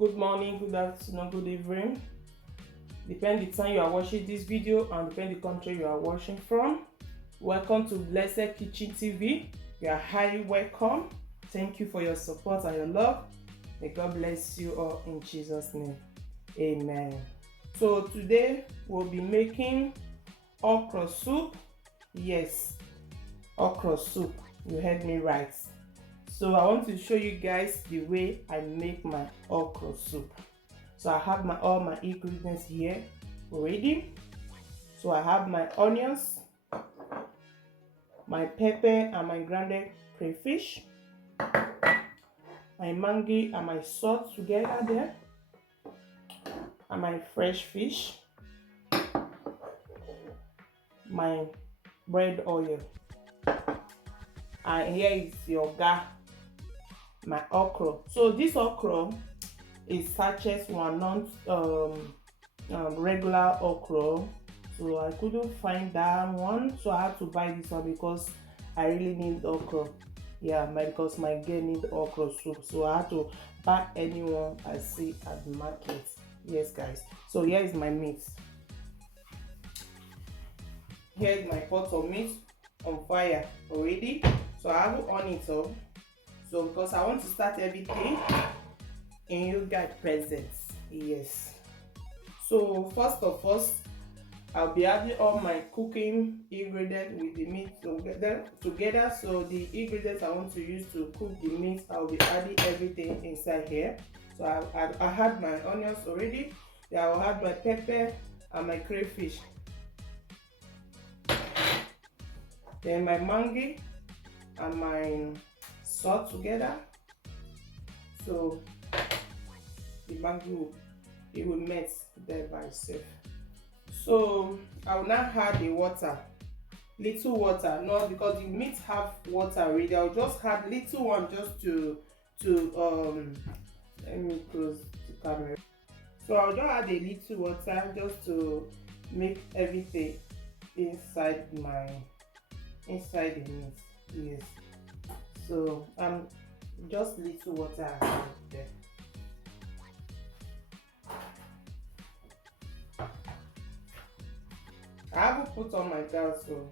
good morning, good afternoon, good evening. Depend the time you are watching this video and depend the country you are watching from. Welcome to Blessed Kitchen TV. You are highly welcome. Thank you for your support and your love. May God bless you all in Jesus' name. Amen. So today we'll be making okra soup. Yes, okra soup. You heard me right. So I want to show you guys the way I make my okra soup. So I have all my ingredients here already. So I have my onions, my pepper and my grounded crayfish, my mango and my salt together there, and my fresh fish, my bread oil, and here is your my okra. So this okra is sachet one, not regular okra. So I couldn't find that one, so I had to buy this one because I really need okra. Yeah, because my girl need okra soup, so I had to buy anyone I see at the market. Yes guys, so here is my meat. Here is my pot of meat on fire already. So I have it on it up. So because I want to start everything in you guys presence. Yes. So first of all, I'll be adding all my cooking ingredients with the meat together. So the ingredients I want to use to cook the meat, I'll be adding everything inside here. So I had my onions already. Then I'll add my pepper and my crayfish. Then my mango and my salt together. So the mango, it will melt there by itself. So I will now add the water, little water, not because the meat have water already. I'll just add little one just to let me close the camera. So I'll just add a little water just to make everything inside the meat. Yes. So just little water there. I haven't put on my gas, so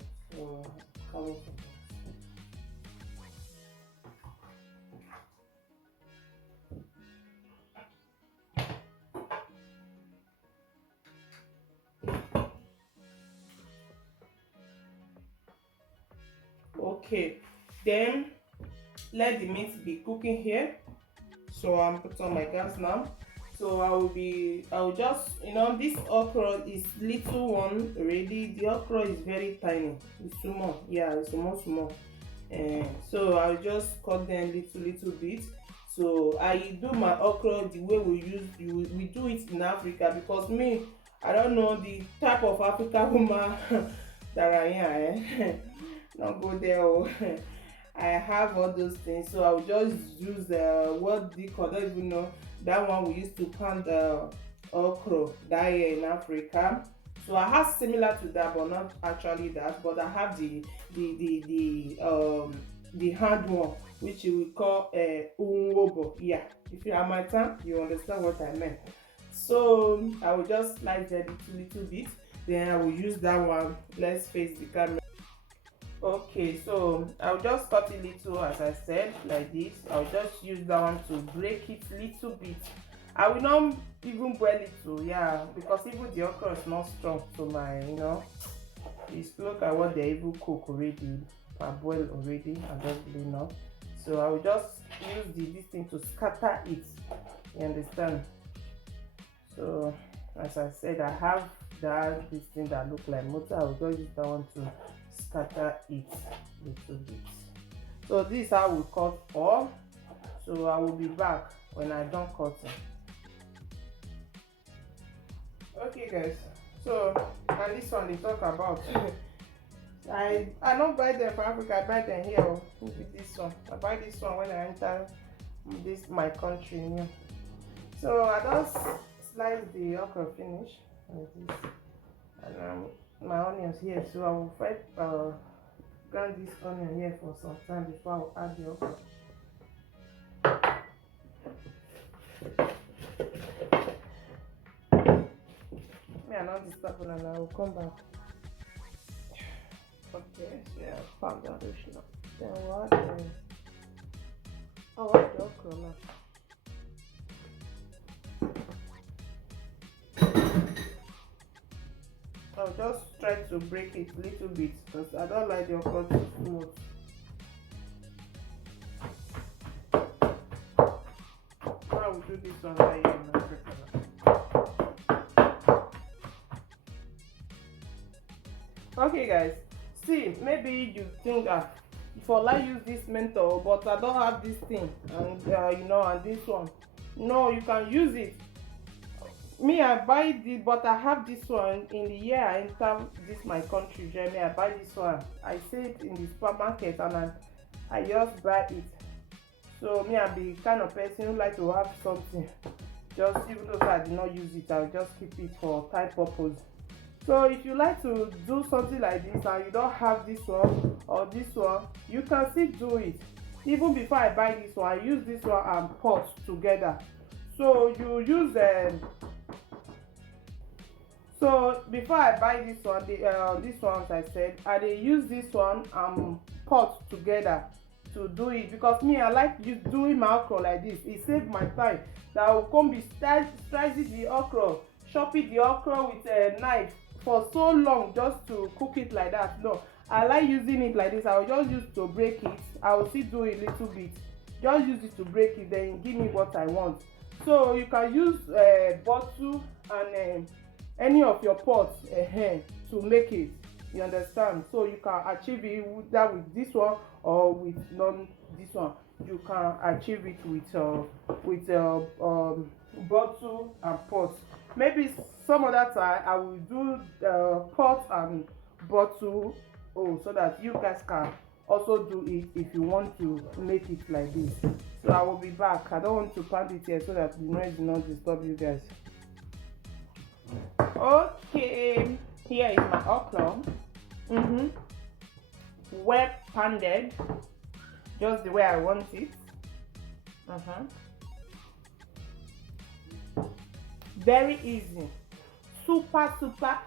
coming from okay, then let the meat be cooking here. So I'm put on my gas now. So I will just, this okra is little one already. The okra is very tiny. It's small. Yeah, it's small. So I'll just cut them little bit. So I do my okra the way we do it in Africa, because me, I don't know the type of African woman that I am. Not go there. Oh. I have all those things, so I'll just use what they call, I don't even know, that one we used to pound the okra that here in Africa. So I have similar to that, but not actually that. But I have the hard one, which we call unwobo. Yeah, if you are my time, you understand what I meant. So I will just slice that little bit. Then I will use that one. Let's face the camera. Okay, so I'll just cut it little, as I said, like this. I'll just use that one to break it little bit. I will not even boil it too, yeah, because even the okra is not strong to my, it's look at what they even cook already, boil already. I don't really know. So I will just use this thing to scatter it. You understand? So as I said, I have this thing that look like motor. I will just use that one to scatter it little bit. So this is how we cut all. So I will be back when I don't cut it. Okay guys, so and this one they talk about I don't buy them from Africa, I buy them here with this one. I buy this one when I enter my country here. So I just slice the okra finish like this, and my onions here, so I will fry grind this onion here for some time before I will add the okra. I not disturb and I will come back. Okay, so yeah, found that dish now. Then what? Oh, what the okra now? I'll just try to break it a little bit because I don't like the okra too smooth. I will do this one right here in Africa now. Okay, guys. See, maybe you think that if I use this mentor, but I don't have this thing, and and this one. No, you can use it. Me, I buy this, but I have this one in the year I enter this my country, Germany. I buy this one. I see it in the supermarket, and I just buy it. So me, I be kind of person who like to have something. Just even though I did not use it, I'll just keep it for time purpose. So if you like to do something like this and you don't have this one or this one, you can still do it. Even before I buy this one, I use this one and pot together. So you use so before I buy this one, this one as I said, I dey use this one and pot together to do it because me I like doing my okra like this. It saves my time. That I will come be slicing the okra, chopping the okra with a knife for so long just to cook it like that. No, I like using it like this. I will just use to break it. I will still do a little bit. Just use it to break it, then give me what I want. So you can use bottle and any of your pots to make it. You understand? So you can achieve it either with this one or with non this one. You can achieve it with bottle and pot. Maybe some other time I will do pot and bottle, so that you guys can also do it if you want to make it like this. So I will be back. I don't want to pound it here so that the noise will not disturb you guys. Okay, here is my okra. Well pounded, just the way I want it. Very easy, super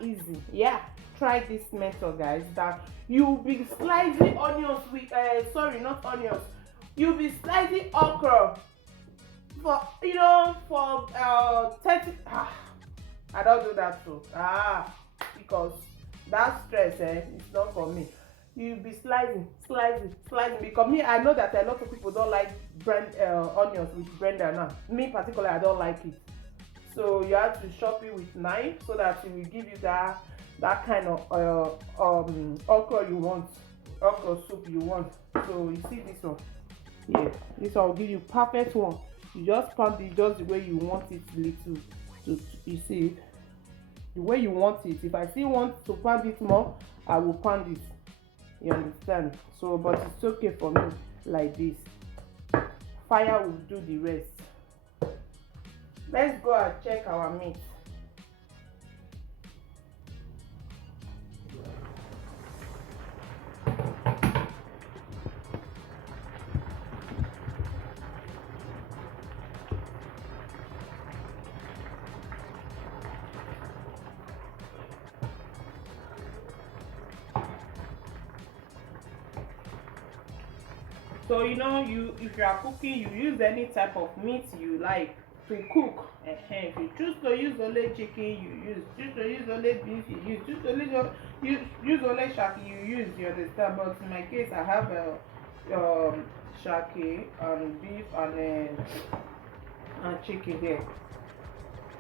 easy. Yeah, try this method, guys. That you'll be slicing onions with sorry, not onions. You'll be slicing okra for 30. I don't do that too. Because that stress it's not for me. You'll be slicing because me, I know that a lot of people don't like onions with blender now. Me particularly, I don't like it. So you have to chop it with knife so that it will give you that kind of okra you want, okra soup you want. So you see this one, yeah, this one will give you perfect one. You just pound it just the way you want it, little. You see it the way you want it. If I still want to pound it more, I will pound it. You understand? So, but it's okay for me like this. Fire will do the rest. Let's go and check our meat. So if you are cooking, you use any type of meat you like to cook. If you choose to use only chicken, you choose to use only beef, you choose to use only shaki, you use. You understand? But in my case, I have shaki and beef and chicken here.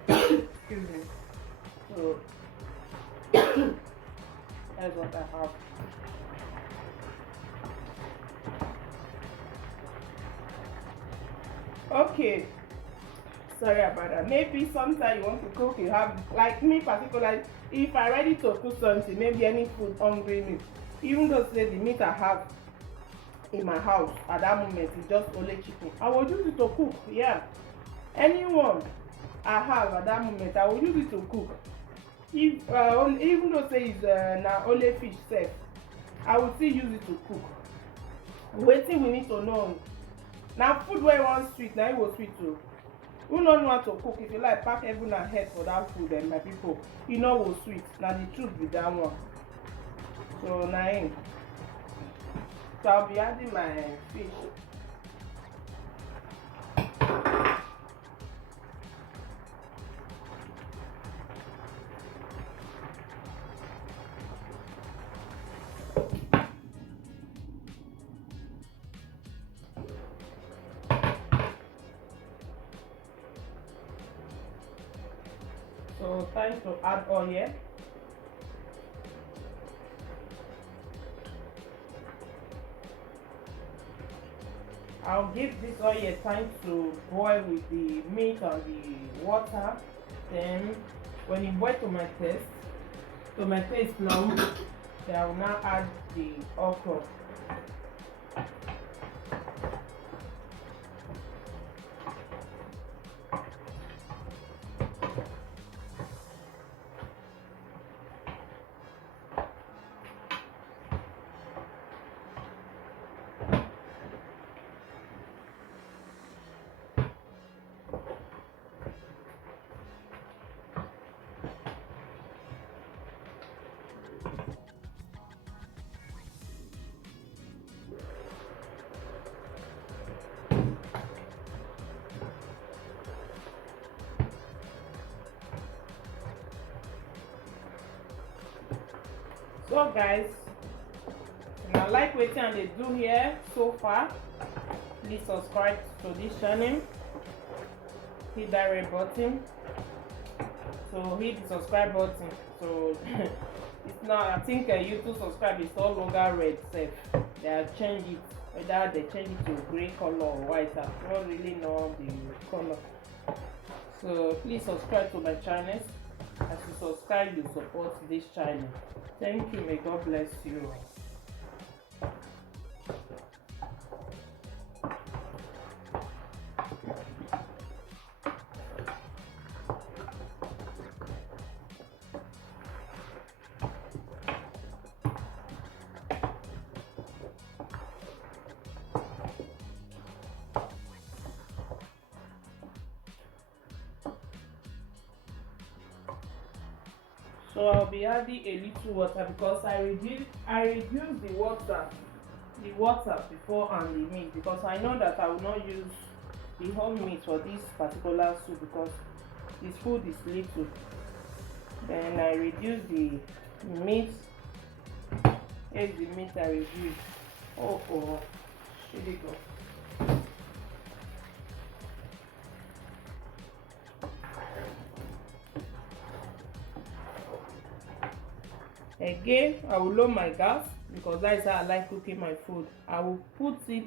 Excuse me. So that's what I have. Okay, sorry about that. Maybe sometimes you want to cook, you have, like me particularly, if I ready to cook something, maybe any food hungry me, even though say the meat I have in my house at that moment is just only chicken, I will use it to cook. Yeah, anyone I have at that moment, I will use it to cook. If even though say it's now only fish safe, I will still use it to cook. Waiting we need to know. Now food where you want sweet, now you will sweet too. Who no know how to cook? If you like pack heaven and head for that food, then my people, e no go sweet. Na the truth be that one. So na im. So I'll be adding my fish. So time to add oil. I'll give this oil time to boil with the meat and the water. Then when it boils to my taste now, then I will now add the okra. So guys, if you like wetin I dey do here so far, please subscribe to this channel, hit that red button. So hit the subscribe button. So it's now, I think YouTube subscribe is no longer red sef. They have changed it, whether they change it to grey color or white. I don't really know the color. So please subscribe to my channel. As you subscribe, you support this channel. Thank you. May God bless you. So I'll be adding a little water because I reduce the water before and the meat, because I know that I will not use the whole meat for this particular soup because this food is little. Then I reduce the meat. Here's the meat I reduce. Oh, here we go. Again, I will lower my gas because that is how I like cooking my food. I will put the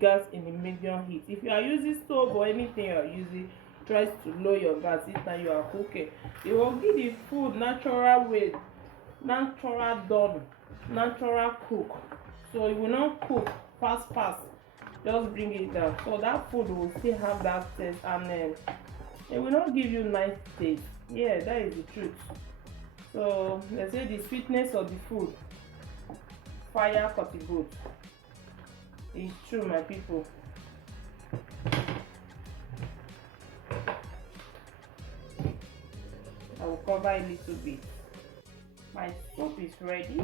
gas in the medium heat. If you are using stove or anything you are using, try to lower your gas each time you are cooking. It will give the food natural way, natural done, natural cook. So it will not cook fast. Just bring it down. So that food will still have that taste, and then it will not give you nice taste. Yeah, that is the truth. So let's say the sweetness of the food fire cut the goat. It's true, my people. I will cover a little bit. My soup is ready.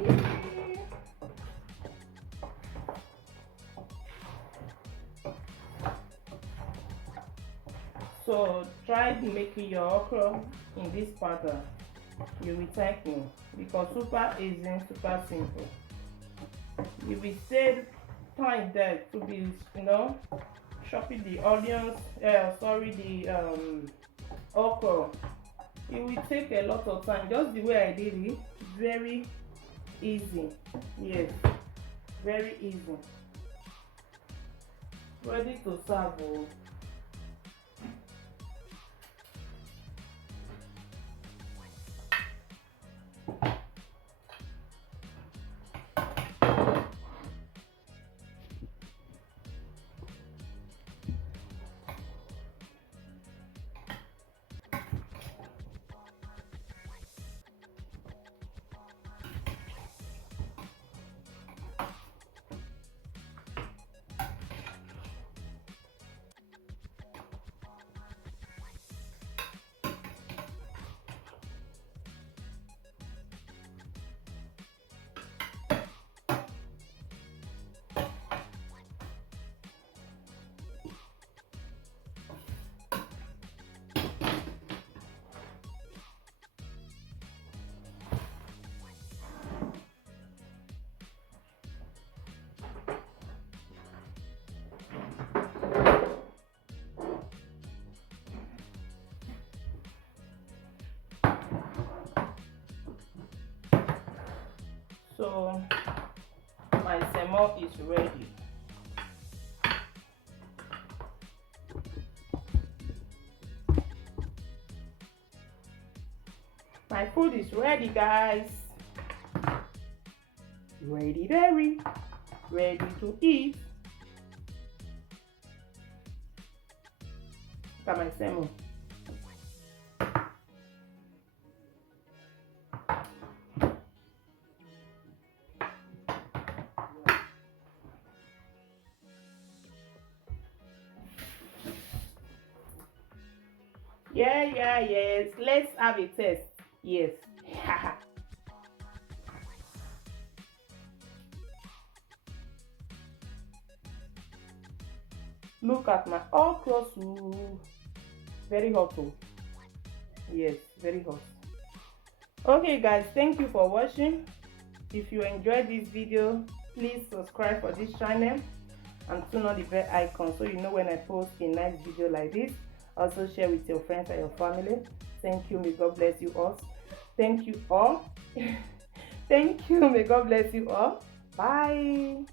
So try making your okra in this pattern. You will thank me because super easy, super simple. You will save time there to be, chopping the onions. The okra. It will take a lot of time. Just the way I did it, very easy. Yes, very easy. Ready to serve. Oh. So my semo is ready. My food is ready, guys. Ready, ready to eat. Look at my semo. Yes. Let's have a test. Yes. Look at my okra soup. Very hot. Oh. Yes, very hot. Okay, guys, thank you for watching. If you enjoyed this video, please subscribe for this channel and turn on the bell icon so you know when I post a nice video like this. Also share with your friends and your family. Thank you. May God bless you all. Thank you all. Thank you. May God bless you all. Bye.